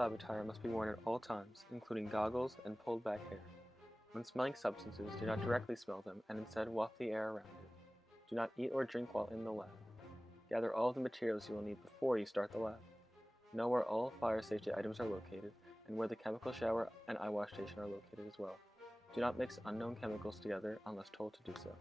lab attire must be worn at all times, including goggles and pulled back hair. When smelling substances, do not directly smell them and instead waft the air around it. Do not eat or drink while in the lab. Gather all of the materials you will need before you start the lab. Know where all fire safety items are located and where the chemical shower and eye wash station are located as well. Do not mix unknown chemicals together unless told to do so.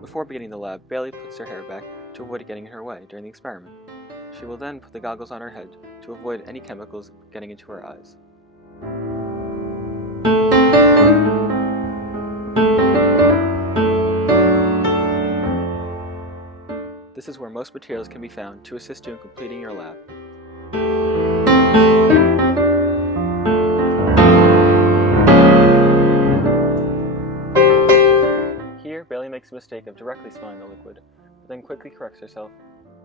Before beginning the lab, Bailey puts her hair back to avoid it getting in her way during the experiment. She will then put the goggles on her head to avoid any chemicals getting into her eyes. This is where most materials can be found to assist you in completing your lab. Here, Bailey makes a mistake of directly smelling the liquid, but then quickly corrects herself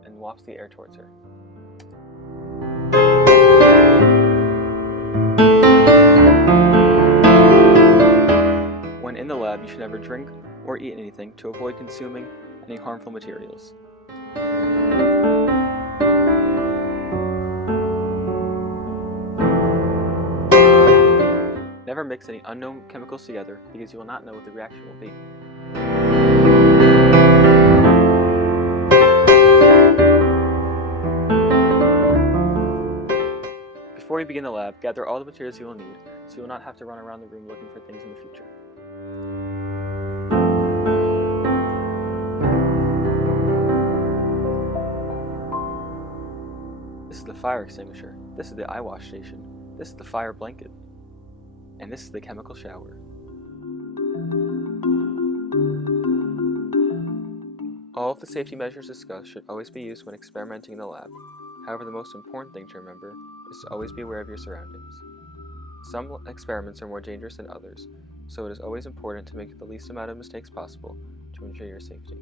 and wafts the air towards her. When in the lab, you should never drink or eat anything to avoid consuming any harmful materials. Never mix any unknown chemicals together because you will not know what the reaction will be. Before you begin the lab, gather all the materials you will need so you will not have to run around the room looking for things in the future. This is the fire extinguisher, this is the eye wash station, this is the fire blanket, and this is the chemical shower. All of the safety measures discussed should always be used when experimenting in the lab. However, the most important thing to remember is to always be aware of your surroundings. Some experiments are more dangerous than others, so it is always important to make the least amount of mistakes possible to ensure your safety.